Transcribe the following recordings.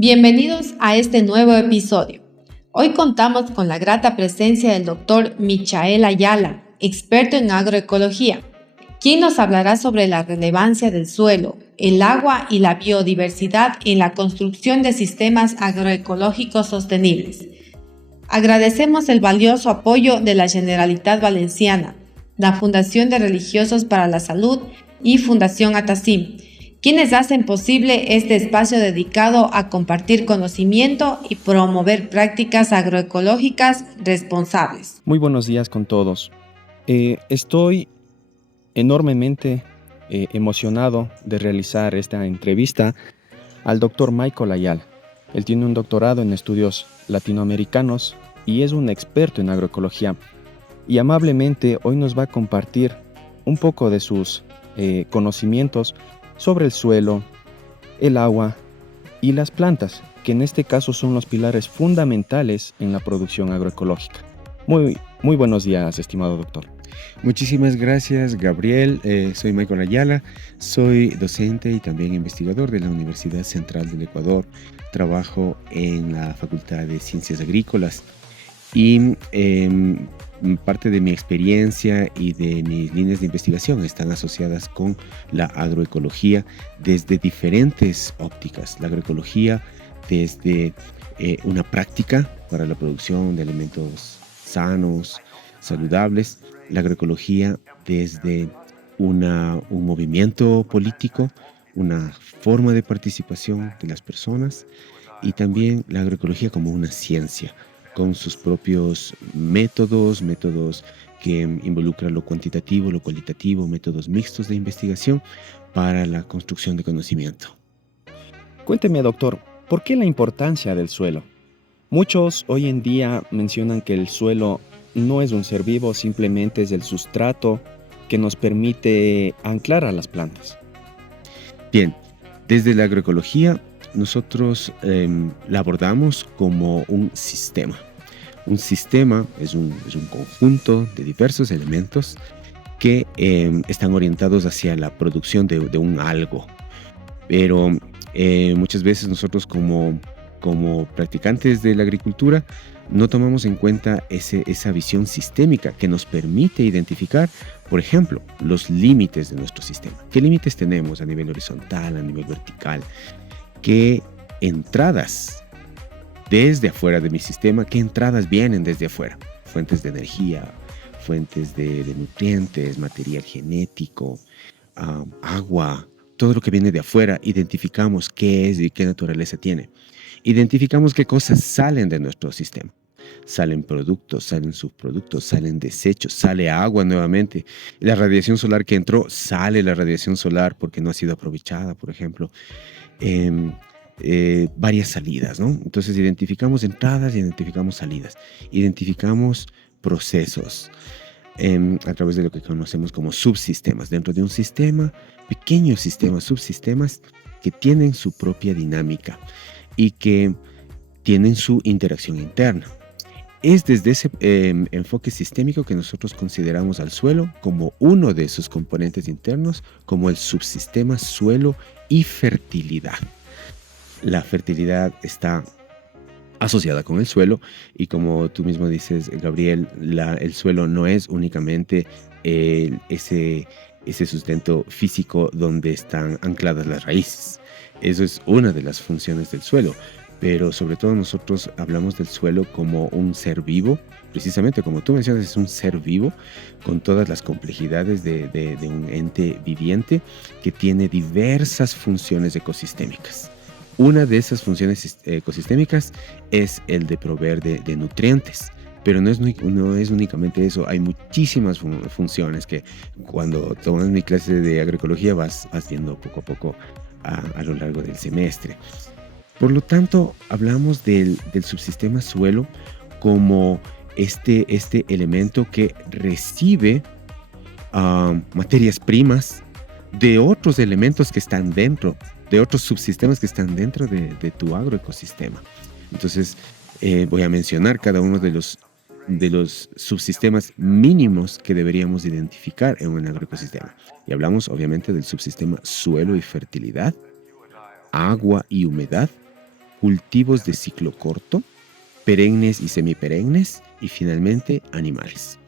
Bienvenidos a este nuevo episodio. Hoy contamos con la grata presencia del doctor Michael Ayala, experto en agroecología, quien nos hablará sobre la relevancia del suelo, el agua y la biodiversidad en la construcción de sistemas agroecológicos sostenibles. Agradecemos el valioso apoyo de la Generalitat Valenciana, la Fundación de Religiosos para la Salud y Fundación Atacim, quienes hacen posible este espacio dedicado a compartir conocimiento y promover prácticas agroecológicas responsables. Muy buenos días con todos. Estoy enormemente emocionado de realizar esta entrevista al doctor Michael Ayala. Él tiene un doctorado en estudios latinoamericanos y es un experto en agroecología. Y amablemente hoy nos va a compartir un poco de sus conocimientos sobre el suelo, el agua y las plantas, que en este caso son los pilares fundamentales en la producción agroecológica. Muy buenos días, estimado doctor. Muchísimas gracias, Gabriel. Soy Michael Ayala, soy docente y también investigador de la Universidad Central del Ecuador. Trabajo en la Facultad de Ciencias Agrícolas y parte de mi experiencia y de mis líneas de investigación están asociadas con la agroecología desde diferentes ópticas. La agroecología desde una práctica para la producción de alimentos sanos, saludables. La agroecología desde un movimiento político, una forma de participación de las personas, y también la agroecología como una ciencia, con sus propios métodos que involucran lo cuantitativo, lo cualitativo, métodos mixtos de investigación para la construcción de conocimiento. Cuénteme, doctor, ¿por qué la importancia del suelo? Muchos hoy en día mencionan que el suelo no es un ser vivo, simplemente es el sustrato que nos permite anclar a las plantas. Bien, desde la agroecología nosotros la abordamos como un sistema. Un sistema es un conjunto de diversos elementos que están orientados hacia la producción de un algo. Pero muchas veces nosotros como practicantes de la agricultura no tomamos en cuenta esa visión sistémica que nos permite identificar, por ejemplo, los límites de nuestro sistema. ¿Qué límites tenemos a nivel horizontal, a nivel vertical? ¿Qué entradas desde afuera de mi sistema, qué entradas vienen desde afuera? Fuentes de energía, fuentes de nutrientes, material genético, agua, todo lo que viene de afuera. Identificamos qué es y qué naturaleza tiene. Identificamos qué cosas salen de nuestro sistema. Salen productos, salen subproductos, salen desechos, sale agua nuevamente. La radiación solar que entró, sale la radiación solar porque no ha sido aprovechada, por ejemplo. Varias salidas, ¿no? Entonces identificamos entradas y identificamos salidas. Identificamos procesos a través de lo que conocemos como subsistemas. Dentro de un sistema, pequeños sistemas, subsistemas que tienen su propia dinámica y que tienen su interacción interna. Es desde ese enfoque sistémico que nosotros consideramos al suelo como uno de sus componentes internos, como el subsistema suelo y fertilidad. La fertilidad está asociada con el suelo y, como tú mismo dices, Gabriel, el suelo no es únicamente ese sustento físico donde están ancladas las raíces. Eso es una de las funciones del suelo, pero sobre todo nosotros hablamos del suelo como un ser vivo. Precisamente como tú mencionas, es un ser vivo con todas las complejidades de un ente viviente que tiene diversas funciones ecosistémicas. Una de esas funciones ecosistémicas es el de proveer de nutrientes, pero no es únicamente eso. Hay muchísimas funciones que cuando tomas mi clase de agroecología vas viendo poco a poco a lo largo del semestre. Por lo tanto, hablamos del subsistema suelo como este elemento que recibe materias primas de otros elementos que están dentro, de otros subsistemas que están dentro de tu agroecosistema. Entonces, voy a mencionar cada uno de los subsistemas mínimos que deberíamos identificar en un agroecosistema. Y hablamos obviamente del subsistema suelo y fertilidad, agua y humedad, cultivos de ciclo corto, perennes y semiperennes, y finalmente animales.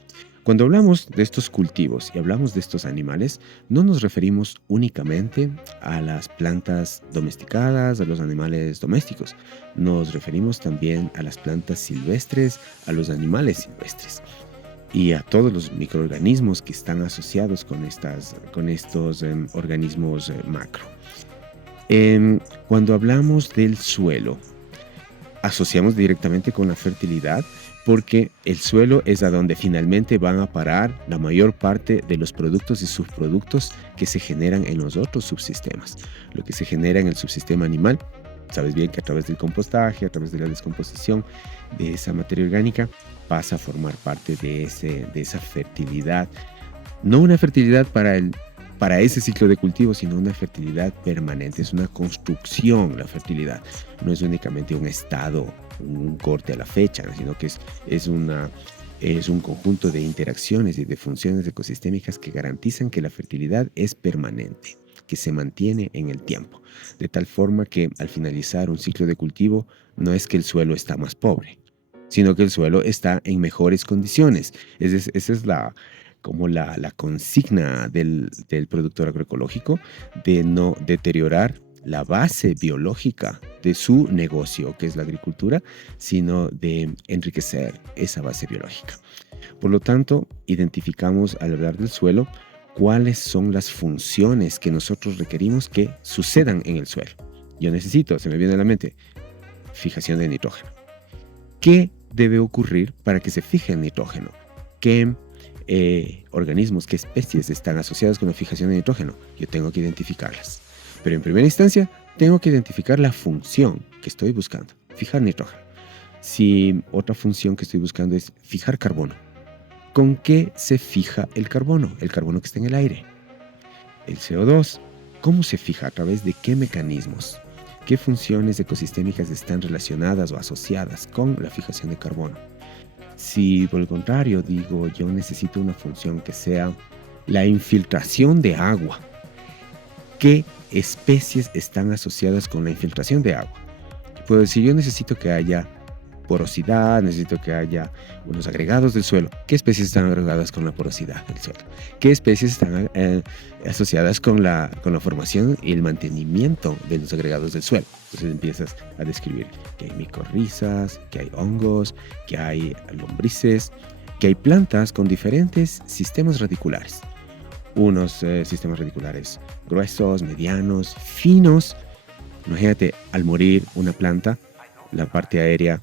Cuando hablamos de estos cultivos y hablamos de estos animales, no nos referimos únicamente a las plantas domesticadas, a los animales domésticos. Nos referimos también a las plantas silvestres, a los animales silvestres y a todos los microorganismos que están asociados con estos organismos macro. Cuando hablamos del suelo, asociamos directamente con la fertilidad, porque el suelo es a donde finalmente van a parar la mayor parte de los productos y subproductos que se generan en los otros subsistemas. Lo que se genera en el subsistema animal, sabes bien que a través del compostaje, a través de la descomposición de esa materia orgánica, pasa a formar parte de esa fertilidad. No una fertilidad para ese ciclo de cultivo, sino una fertilidad permanente. Es una construcción la fertilidad. No es únicamente un estado, un corte a la fecha, sino que es un conjunto de interacciones y de funciones ecosistémicas que garantizan que la fertilidad es permanente, que se mantiene en el tiempo. De tal forma que al finalizar un ciclo de cultivo, no es que el suelo está más pobre, sino que el suelo está en mejores condiciones. Esa es la consigna del productor agroecológico, de no deteriorar la base biológica de su negocio, que es la agricultura, sino de enriquecer esa base biológica. Por lo tanto, identificamos al hablar del suelo cuáles son las funciones que nosotros requerimos que sucedan en el suelo. Yo necesito, se me viene a la mente, fijación de nitrógeno. ¿Qué debe ocurrir para que se fije el nitrógeno? ¿Qué organismos, qué especies están asociadas con la fijación de nitrógeno? Yo tengo que identificarlas. Pero en primera instancia, tengo que identificar la función que estoy buscando, fijar nitrógeno. Si otra función que estoy buscando es fijar carbono, ¿con qué se fija el carbono? El carbono que está en el aire. El CO2, ¿cómo se fija? ¿A través de qué mecanismos? ¿Qué funciones ecosistémicas están relacionadas o asociadas con la fijación de carbono? Si por el contrario digo yo necesito una función que sea la infiltración de agua, ¿qué especies están asociadas con la infiltración de agua? Puedo decir, yo necesito que haya porosidad, necesito que haya unos agregados del suelo. ¿Qué especies están agregadas con la porosidad del suelo? ¿Qué especies están asociadas con la formación y el mantenimiento de los agregados del suelo? Entonces empiezas a describir que hay micorrizas, que hay hongos, que hay lombrices, que hay plantas con diferentes sistemas radiculares. Unos sistemas radiculares gruesos, medianos, finos. Imagínate, al morir una planta, la parte aérea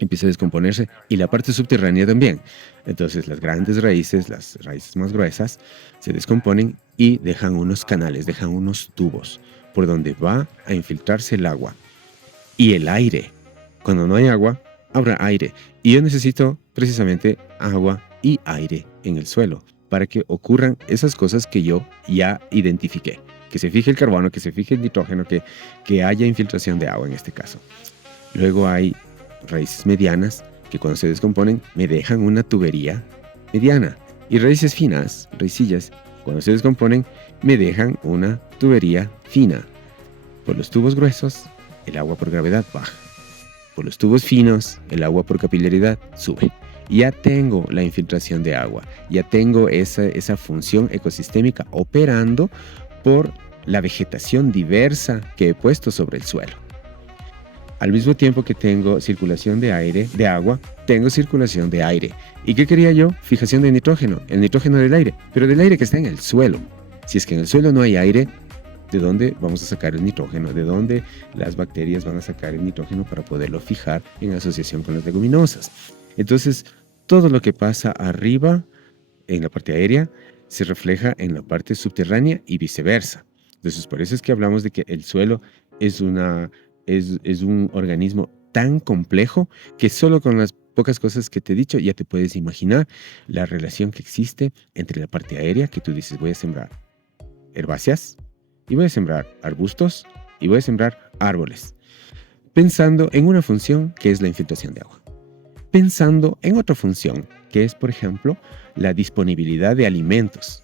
empieza a descomponerse y la parte subterránea también. Entonces las grandes raíces, las raíces más gruesas, se descomponen y dejan unos canales, dejan unos tubos por donde va a infiltrarse el agua y el aire. Cuando no hay agua, habrá aire. Y yo necesito precisamente agua y aire en el suelo para que ocurran esas cosas que yo ya identifiqué. Que se fije el carbono, que se fije el nitrógeno, que haya infiltración de agua en este caso. Luego hay raíces medianas que cuando se descomponen me dejan una tubería mediana. Y raíces finas, raicillas, cuando se descomponen me dejan una tubería fina. Por los tubos gruesos, el agua por gravedad baja. Por los tubos finos, el agua por capilaridad sube. Y ya tengo la infiltración de agua, ya tengo esa función ecosistémica operando por la vegetación diversa que he puesto sobre el suelo. Al mismo tiempo que tengo circulación de aire, de agua, tengo circulación de aire. ¿Y qué quería yo? Fijación de nitrógeno, el nitrógeno del aire, pero del aire que está en el suelo. Si es que en el suelo no hay aire, ¿de dónde vamos a sacar el nitrógeno? ¿De dónde las bacterias van a sacar el nitrógeno para poderlo fijar en asociación con las leguminosas? Entonces, todo lo que pasa arriba, en la parte aérea, se refleja en la parte subterránea y viceversa. Entonces, por eso es que hablamos de que el suelo es un organismo tan complejo que solo con las pocas cosas que te he dicho ya te puedes imaginar la relación que existe entre la parte aérea, que tú dices voy a sembrar herbáceas y voy a sembrar arbustos y voy a sembrar árboles, pensando en una función que es la infiltración de agua, pensando en otra función que es, por ejemplo, la disponibilidad de alimentos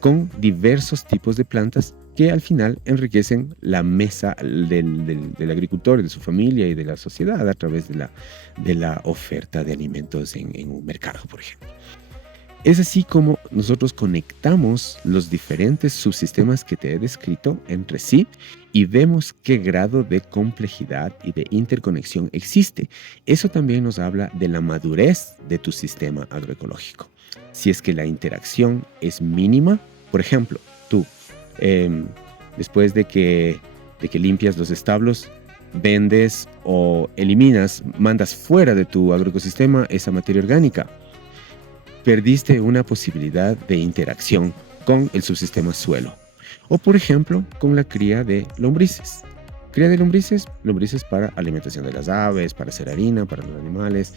con diversos tipos de plantas que al final enriquecen la mesa del agricultor, de su familia y de la sociedad a través de la oferta de alimentos en un mercado, por ejemplo. Es así como nosotros conectamos los diferentes subsistemas que te he descrito entre sí y vemos qué grado de complejidad y de interconexión existe. Eso también nos habla de la madurez de tu sistema agroecológico. Si es que la interacción es mínima, por ejemplo, tú, después de que limpias los establos, vendes o eliminas, mandas fuera de tu agroecosistema esa materia orgánica, perdiste una posibilidad de interacción con el subsistema suelo. O por ejemplo, con la cría de lombrices. Cría de lombrices para alimentación de las aves, para hacer harina, para los animales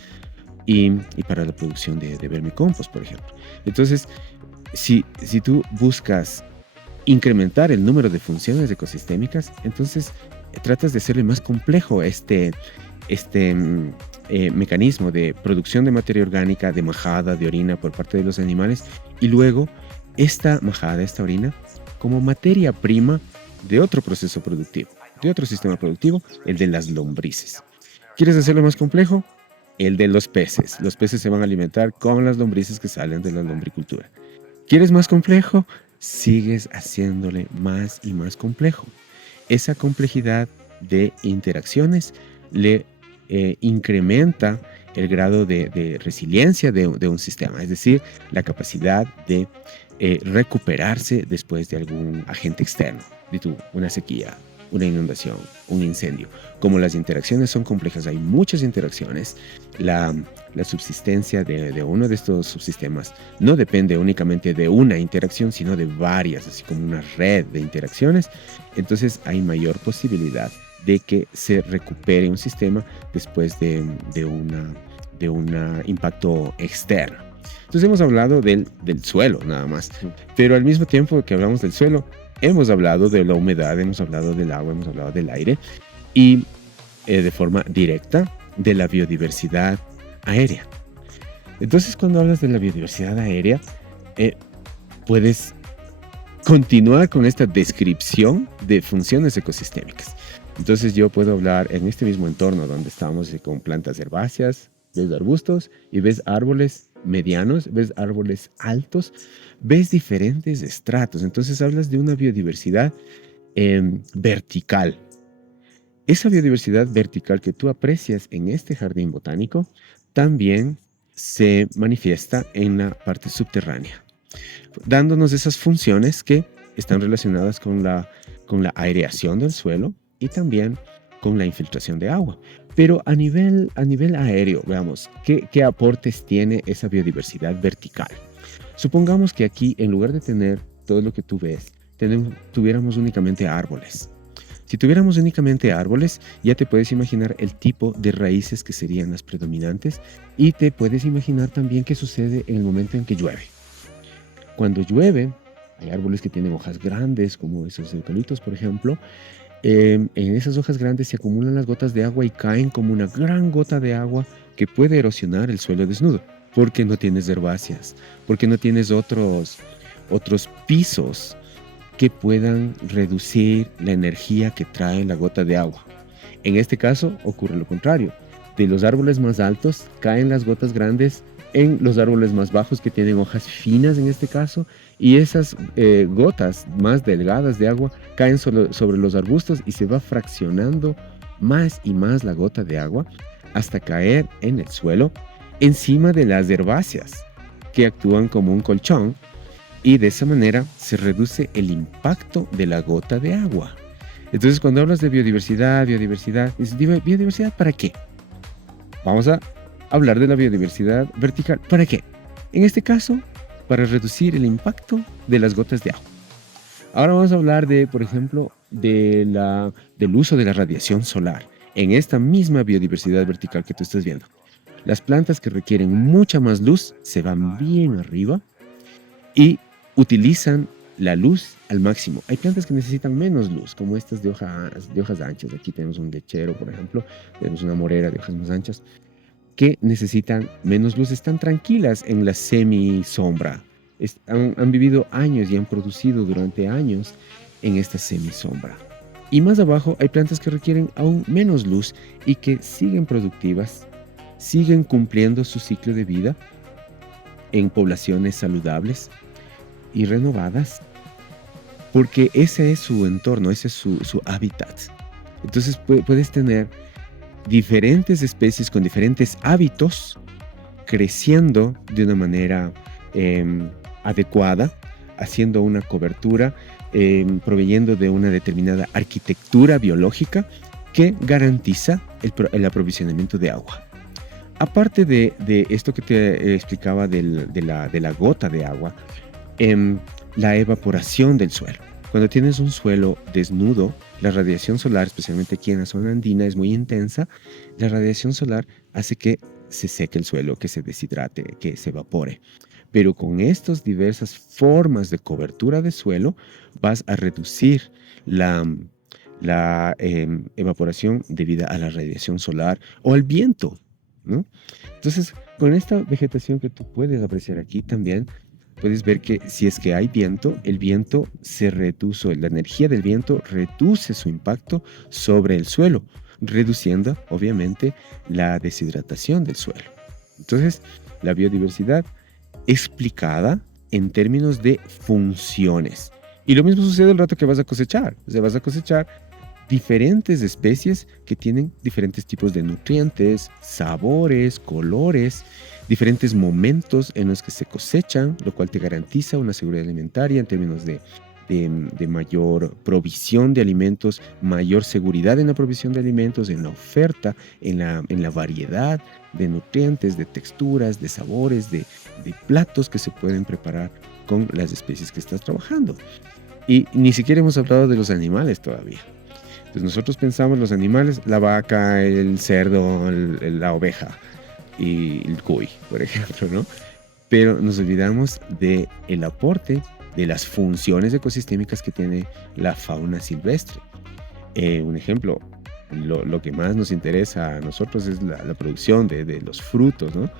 y para la producción de vermicompost, por ejemplo. Entonces, si tú buscas incrementar el número de funciones ecosistémicas, entonces tratas de hacerle más complejo este mecanismo de producción de materia orgánica, de majada, de orina por parte de los animales, y luego esta majada, esta orina, como materia prima de otro proceso productivo, de otro sistema productivo, el de las lombrices. ¿Quieres hacerlo más complejo? El de los peces. Los peces se van a alimentar con las lombrices que salen de la lombricultura. ¿Quieres más complejo? Sigues haciéndole más y más complejo. Esa complejidad de interacciones le incrementa el grado de resiliencia de un sistema, es decir, la capacidad de recuperarse después de algún agente externo, una sequía, una inundación, un incendio. Como las interacciones son complejas, hay muchas interacciones, la subsistencia de uno de estos subsistemas no depende únicamente de una interacción, sino de varias, así como una red de interacciones. Entonces hay mayor posibilidad de que se recupere un sistema después de un impacto externo. Entonces hemos hablado del suelo nada más, pero al mismo tiempo que hablamos del suelo, hemos hablado de la humedad, hemos hablado del agua, hemos hablado del aire y de forma directa de la biodiversidad aérea. Entonces cuando hablas de la biodiversidad aérea, puedes continuar con esta descripción de funciones ecosistémicas. Entonces yo puedo hablar en este mismo entorno donde estamos con plantas herbáceas, ves arbustos y ves árboles medianos, ves árboles altos, ves diferentes estratos. Entonces hablas de una biodiversidad vertical. Esa biodiversidad vertical que tú aprecias en este jardín botánico también se manifiesta en la parte subterránea, dándonos esas funciones que están relacionadas con la aireación del suelo y también con la infiltración de agua. Pero a nivel aéreo, veamos, ¿qué aportes tiene esa biodiversidad vertical? Supongamos que aquí, en lugar de tener todo lo que tú ves, tuviéramos únicamente árboles. Si tuviéramos únicamente árboles, ya te puedes imaginar el tipo de raíces que serían las predominantes y te puedes imaginar también qué sucede en el momento en que llueve. Cuando llueve, hay árboles que tienen hojas grandes, como esos eucaliptos, por ejemplo. En esas hojas grandes se acumulan las gotas de agua y caen como una gran gota de agua que puede erosionar el suelo desnudo, porque no tienes herbáceas, porque no tienes otros pisos que puedan reducir la energía que trae la gota de agua. En este caso ocurre lo contrario. De los árboles más altos caen las gotas grandes en los árboles más bajos que tienen hojas finas en este caso, y esas gotas más delgadas de agua caen sobre los arbustos y se va fraccionando más y más la gota de agua hasta caer en el suelo encima de las herbáceas que actúan como un colchón, y de esa manera se reduce el impacto de la gota de agua. Entonces cuando hablas de biodiversidad, dices, ¿biodiversidad para qué? Vamos a hablar de la biodiversidad vertical. ¿Para qué? En este caso, para reducir el impacto de las gotas de agua. Ahora vamos a hablar por ejemplo, del uso de la radiación solar en esta misma biodiversidad vertical que tú estás viendo. Las plantas que requieren mucha más luz se van bien arriba y utilizan la luz al máximo. Hay plantas que necesitan menos luz, como estas de hojas anchas. Aquí tenemos un lechero, por ejemplo. Tenemos una morera de hojas más anchas que necesitan menos luz, están tranquilas en la semi-sombra. Han vivido años y han producido durante años en esta semisombra. Y más abajo hay plantas que requieren aún menos luz y que siguen productivas, siguen cumpliendo su ciclo de vida en poblaciones saludables y renovadas, porque ese es su entorno, ese es su hábitat. Entonces puedes tener diferentes especies con diferentes hábitos creciendo de una manera adecuada, haciendo una cobertura, proveyendo de una determinada arquitectura biológica que garantiza el aprovisionamiento de agua. Aparte de esto que te explicaba de la gota de agua, la evaporación del suelo. Cuando tienes un suelo desnudo, la radiación solar, especialmente aquí en la zona andina, es muy intensa. La radiación solar hace que se seque el suelo, que se deshidrate, que se evapore. Pero con estas diversas formas de cobertura de suelo, vas a reducir la evaporación debida a la radiación solar o al viento, ¿no? Entonces, con esta vegetación que tú puedes apreciar aquí también, puedes ver que si es que hay viento, el viento se reduce, la energía del viento reduce su impacto sobre el suelo, reduciendo obviamente la deshidratación del suelo. Entonces, la biodiversidad explicada en términos de funciones. Y lo mismo sucede el rato que vas a cosechar. O sea, vas a cosechar diferentes especies que tienen diferentes tipos de nutrientes, sabores, colores, diferentes momentos en los que se cosechan, lo cual te garantiza una seguridad alimentaria en términos de mayor provisión de alimentos, mayor seguridad en la provisión de alimentos, en la oferta, en la variedad de nutrientes, de texturas, de sabores, de platos que se pueden preparar con las especies que estás trabajando. Y ni siquiera hemos hablado de los animales todavía. Entonces nosotros pensamos los animales, la vaca, el cerdo, la oveja y el cuy, por ejemplo, ¿no? Pero nos olvidamos del aporte de las funciones ecosistémicas que tiene la fauna silvestre. Un ejemplo, lo que más nos interesa a nosotros es la producción de los frutos, ¿no?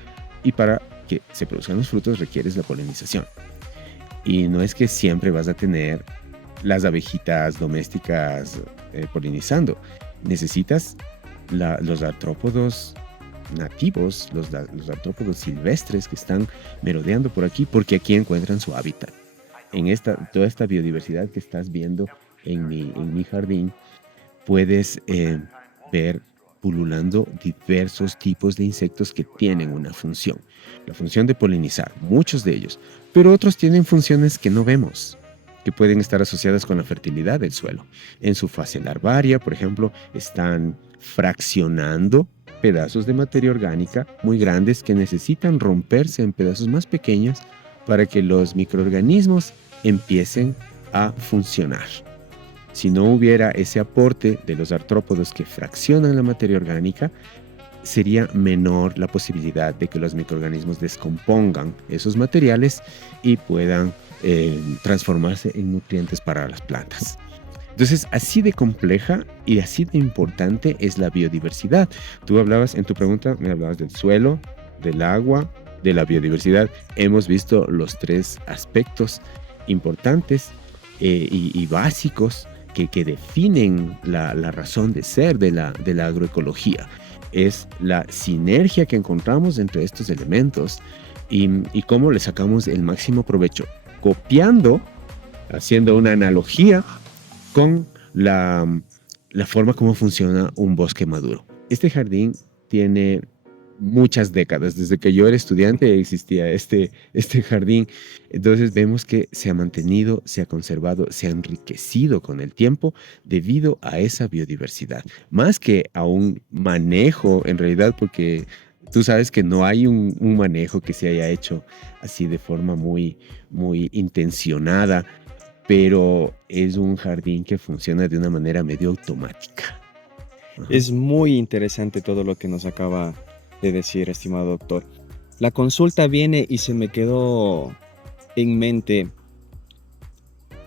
Y para que se produzcan los frutos requieres la polinización. Y no es que siempre vas a tener las abejitas domésticas polinizando. Necesitas los artrópodos nativos, los artrópodos silvestres que están merodeando por aquí, porque aquí encuentran su hábitat. En toda esta biodiversidad que estás viendo en mi jardín, puedes ver pululando diversos tipos de insectos que tienen una función. La función de polinizar, muchos de ellos, pero otros tienen funciones que no vemos, que pueden estar asociadas con la fertilidad del suelo. En su fase larvaria, por ejemplo, están fraccionando pedazos de materia orgánica muy grandes que necesitan romperse en pedazos más pequeños para que los microorganismos empiecen a funcionar. Si no hubiera ese aporte de los artrópodos que fraccionan la materia orgánica, sería menor la posibilidad de que los microorganismos descompongan esos materiales y puedan transformarse en nutrientes para las plantas. Entonces, así de compleja y así de importante es la biodiversidad. Tú hablabas, en tu pregunta, me hablabas del suelo, del agua, de la biodiversidad. Hemos visto los tres aspectos importantes y básicos que definen la razón de ser de la agroecología. Es la sinergia que encontramos entre estos elementos y cómo le sacamos el máximo provecho, copiando, haciendo una analogía con la forma como funciona un bosque maduro. Este jardín tiene muchas décadas. Desde que yo era estudiante existía este jardín. Entonces vemos que se ha mantenido, se ha conservado, se ha enriquecido con el tiempo debido a esa biodiversidad. Más que a un manejo, en realidad, porque tú sabes que no hay un manejo que se haya hecho así de forma muy, muy intencionada, pero es un jardín que funciona de una manera medio automática. Ajá. Es muy interesante todo lo que nos acaba de decir, estimado doctor. La consulta viene y se me quedó en mente.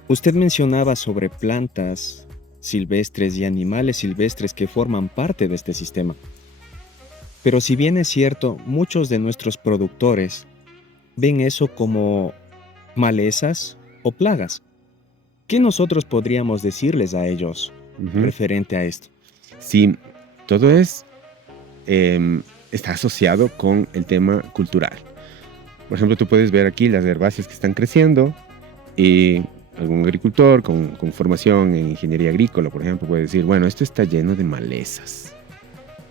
Usted mencionaba sobre plantas silvestres y animales silvestres que forman parte de este sistema. Pero si bien es cierto, muchos de nuestros productores ven eso como malezas o plagas. ¿Qué nosotros podríamos decirles a ellos referente a esto? Sí, todo está asociado con el tema cultural. Por ejemplo, tú puedes ver aquí las herbáceas que están creciendo y algún agricultor con formación en ingeniería agrícola, por ejemplo, puede decir, bueno, esto está lleno de malezas.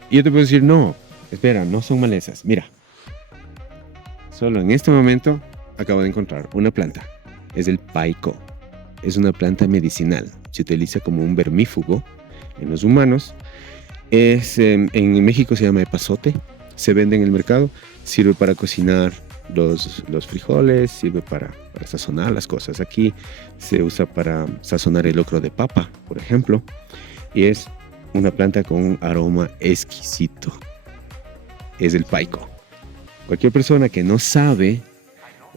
Y yo te puedo decir, no, espera, no son malezas. Mira, solo en este momento acabo de encontrar una planta. Es el paico. Es una planta medicinal. Se utiliza como un vermífugo en los humanos. En México se llama epazote. Se vende en el mercado. Sirve para cocinar los frijoles. Sirve para sazonar las cosas. Aquí se usa para sazonar el locro de papa, por ejemplo. Y es una planta con un aroma exquisito. Es el paico. Cualquier persona que no sabe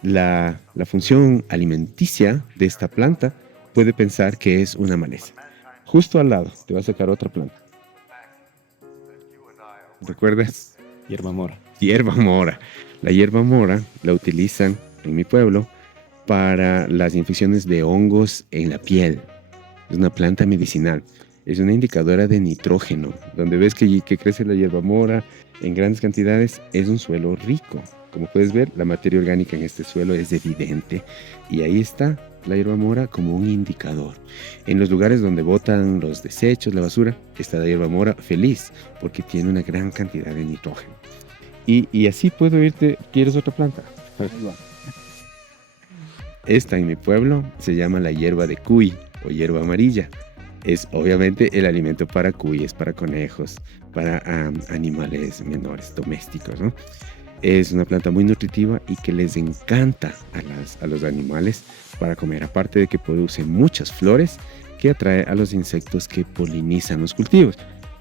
la función alimenticia de esta planta puede pensar que es una maleza. Justo al lado te va a sacar otra planta. ¿Recuerdas? Hierba mora. Hierba mora. La hierba mora la utilizan en mi pueblo para las infecciones de hongos en la piel. Es una planta medicinal. Es una indicadora de nitrógeno. Donde ves que crece la hierba mora en grandes cantidades, es un suelo rico. Como puedes ver, la materia orgánica en este suelo es evidente. Y ahí está la hierba mora como un indicador. En los lugares donde botan los desechos, la basura, está la hierba mora feliz porque tiene una gran cantidad de nitrógeno. Y así puedo irte. ¿Quieres otra planta? Esta en mi pueblo se llama la hierba de cuy o hierba amarilla. Es obviamente el alimento para cuyes, para conejos, para animales menores, domésticos, ¿no? Es una planta muy nutritiva y que les encanta a los animales para comer. Aparte de que produce muchas flores que atrae a los insectos que polinizan los cultivos.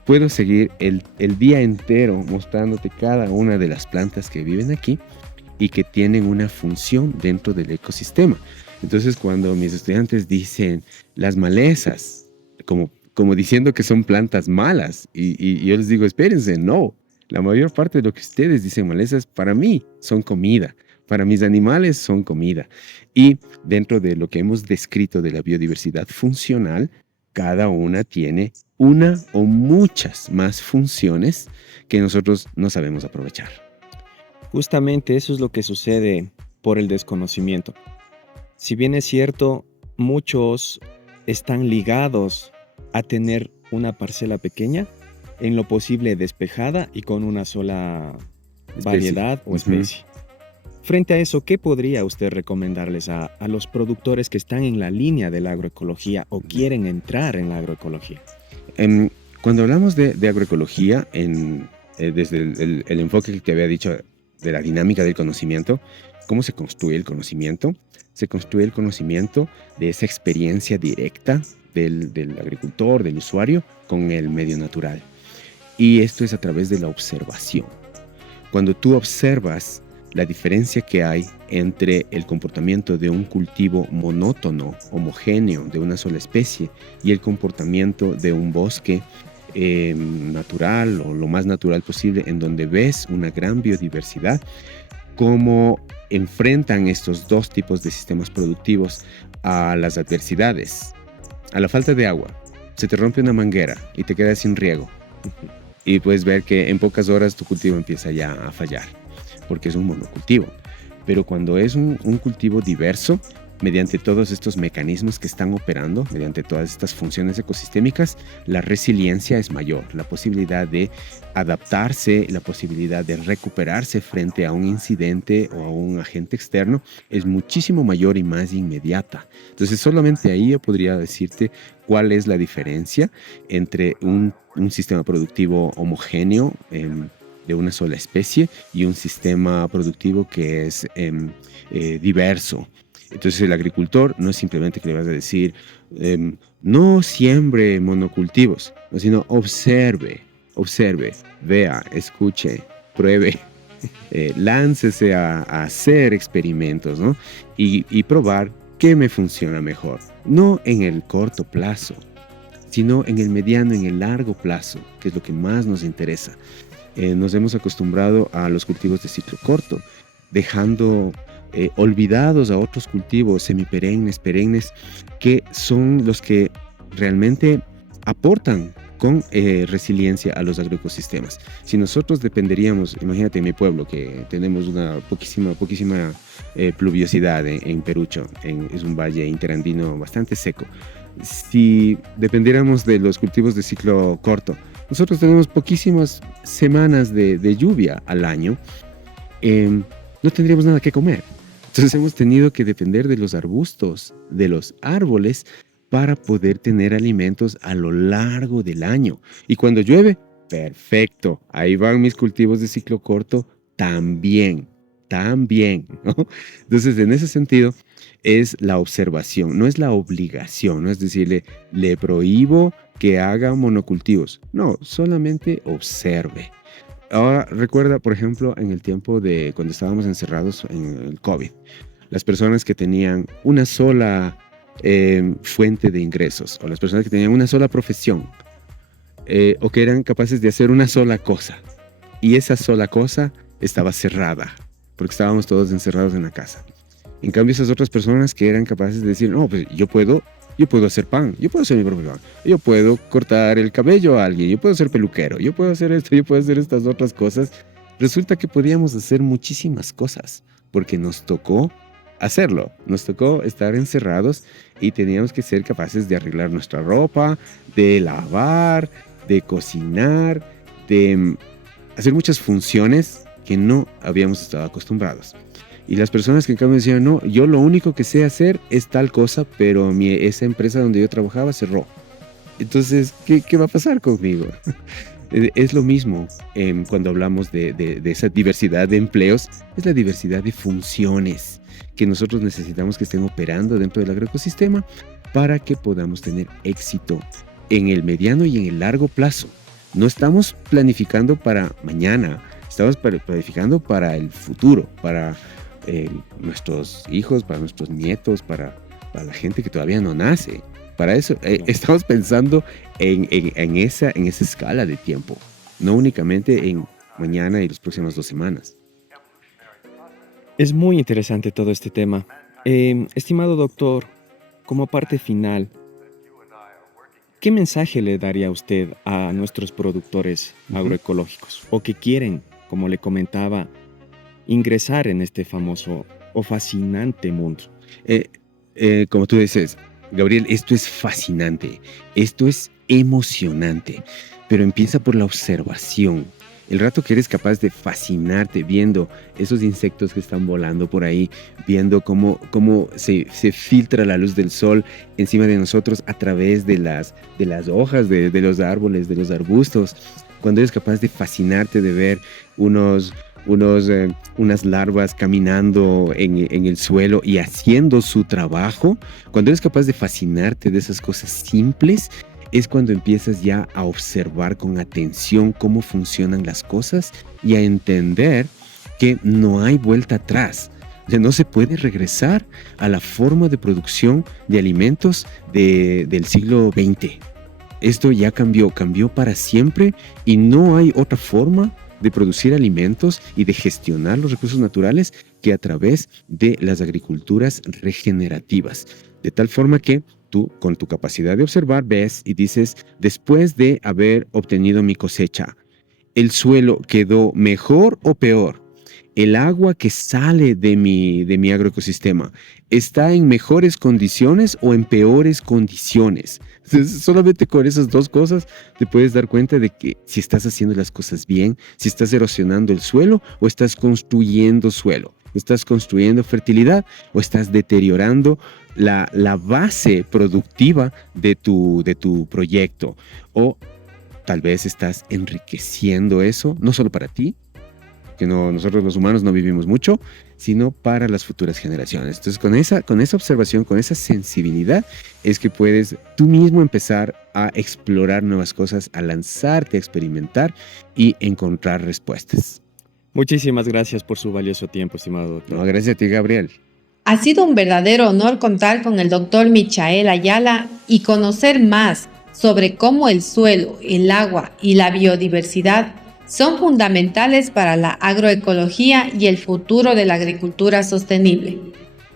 Puedo seguir el día entero mostrándote cada una de las plantas que viven aquí y que tienen una función dentro del ecosistema. Entonces, cuando mis estudiantes dicen las malezas, como diciendo que son plantas malas, y yo les digo, espérense, no. La mayor parte de lo que ustedes dicen malezas, para mí son comida. Para mis animales son comida. Y dentro de lo que hemos descrito de la biodiversidad funcional, cada una tiene una o muchas más funciones que nosotros no sabemos aprovechar. Justamente eso es lo que sucede por el desconocimiento. Si bien es cierto, muchos están ligados a tener una parcela pequeña, en lo posible despejada y con una sola variedad o especie. Frente a eso, ¿qué podría usted recomendarles a los productores que están en la línea de la agroecología o quieren entrar en la agroecología? Cuando hablamos de agroecología, desde el enfoque que te había dicho de la dinámica del conocimiento, ¿cómo se construye el conocimiento? Se construye el conocimiento de esa experiencia directa del agricultor, del usuario, con el medio natural. Y esto es a través de la observación. Cuando tú observas la diferencia que hay entre el comportamiento de un cultivo monótono, homogéneo, de una sola especie, y el comportamiento de un bosque natural o lo más natural posible, en donde ves una gran biodiversidad, cómo enfrentan estos dos tipos de sistemas productivos a las adversidades, a la falta de agua. Se te rompe una manguera y te quedas sin riego. Y puedes ver que en pocas horas tu cultivo empieza ya a fallar, porque es un monocultivo. Pero cuando es un cultivo diverso, mediante todos estos mecanismos que están operando, mediante todas estas funciones ecosistémicas, la resiliencia es mayor. La posibilidad de adaptarse, la posibilidad de recuperarse frente a un incidente o a un agente externo es muchísimo mayor y más inmediata. Entonces, solamente ahí yo podría decirte cuál es la diferencia entre un sistema productivo homogéneo de una sola especie y un sistema productivo que es diverso. Entonces el agricultor no es simplemente que le vas a decir no siembre monocultivos, sino observe, vea, escuche, pruebe, láncese a hacer experimentos, ¿no? y probar qué me funciona mejor. No en el corto plazo, sino en el mediano, en el largo plazo, que es lo que más nos interesa. Nos hemos acostumbrado a los cultivos de ciclo corto, dejando olvidados a otros cultivos semiperennes, perennes, que son los que realmente aportan con resiliencia a los agroecosistemas. Si nosotros dependeríamos, imagínate en mi pueblo que tenemos una poquísima pluviosidad en Perucho, es un valle interandino bastante seco. Si dependiéramos de los cultivos de ciclo corto, nosotros tenemos poquísimas semanas de lluvia al año, no tendríamos nada que comer. Entonces hemos tenido que depender de los arbustos, de los árboles, para poder tener alimentos a lo largo del año. Y cuando llueve, perfecto, ahí van mis cultivos de ciclo corto también, ¿no? Entonces, en ese sentido, es la observación, no es la obligación, no es decirle, le prohíbo que haga monocultivos. No, solamente observe. Ahora, recuerda, por ejemplo, en el tiempo de cuando estábamos encerrados en el COVID, las personas que tenían una sola fuente de ingresos, o las personas que tenían una sola profesión, o que eran capaces de hacer una sola cosa, y esa sola cosa estaba cerrada, porque estábamos todos encerrados en la casa. En cambio, esas otras personas que eran capaces de decir, no, pues yo puedo hacer pan, yo puedo hacer mi propio pan, yo puedo cortar el cabello a alguien, yo puedo ser peluquero, yo puedo hacer esto, yo puedo hacer estas otras cosas. Resulta que podíamos hacer muchísimas cosas, porque nos tocó hacerlo, nos tocó estar encerrados y teníamos que ser capaces de arreglar nuestra ropa, de lavar, de cocinar, de hacer muchas funciones que no habíamos estado acostumbrados. Y las personas que en cambio decían, no, yo lo único que sé hacer es tal cosa, pero esa empresa donde yo trabajaba cerró. Entonces, ¿qué va a pasar conmigo? Es lo mismo cuando hablamos de esa diversidad de empleos, es la diversidad de funciones que nosotros necesitamos que estén operando dentro del agroecosistema para que podamos tener éxito en el mediano y en el largo plazo. No estamos planificando para mañana, estamos planificando para el futuro, para nuestros hijos, para nuestros nietos, para la gente que todavía no nace. Para eso estamos pensando en esa escala de tiempo, no únicamente en mañana y las próximas 2 semanas. Es muy interesante todo este tema. Estimado doctor, como parte final, ¿qué mensaje le daría usted a nuestros productores agroecológicos o que quieren, como le comentaba, ingresar en este famoso o fascinante mundo? Como tú dices, Gabriel, esto es fascinante, esto es emocionante, pero empieza por la observación. El rato que eres capaz de fascinarte viendo esos insectos que están volando por ahí, viendo cómo se filtra la luz del sol encima de nosotros a través de las hojas de los árboles, de los arbustos, cuando eres capaz de fascinarte de ver unas larvas caminando en el suelo y haciendo su trabajo, cuando eres capaz de fascinarte de esas cosas simples, es cuando empiezas ya a observar con atención cómo funcionan las cosas y a entender que no hay vuelta atrás. O sea, no se puede regresar a la forma de producción de alimentos del siglo XX. Esto ya cambió para siempre y no hay otra forma de producir alimentos y de gestionar los recursos naturales que a través de las agriculturas regenerativas. De tal forma que tú, con tu capacidad de observar, ves y dices, después de haber obtenido mi cosecha, ¿el suelo quedó mejor o peor? ¿El agua que sale de mi agroecosistema está en mejores condiciones o en peores condiciones? Entonces, solamente con esas dos cosas te puedes dar cuenta de que si estás haciendo las cosas bien, si estás erosionando el suelo o estás construyendo suelo. ¿Estás construyendo fertilidad o estás deteriorando la base productiva de tu proyecto? O tal vez estás enriqueciendo eso, no solo para ti, que nosotros los humanos no vivimos mucho, sino para las futuras generaciones. Entonces, con esa observación, con esa sensibilidad, es que puedes tú mismo empezar a explorar nuevas cosas, a lanzarte, a experimentar y encontrar respuestas. Muchísimas gracias por su valioso tiempo, estimado doctor. No, gracias a ti, Gabriel. Ha sido un verdadero honor contar con el doctor Michael Ayala y conocer más sobre cómo el suelo, el agua y la biodiversidad son fundamentales para la agroecología y el futuro de la agricultura sostenible.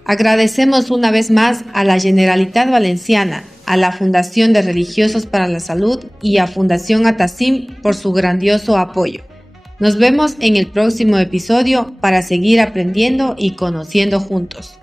Agradecemos una vez más a la Generalitat Valenciana, a la Fundación de Religiosos para la Salud y a Fundación Atacim por su grandioso apoyo. Nos vemos en el próximo episodio para seguir aprendiendo y conociendo juntos.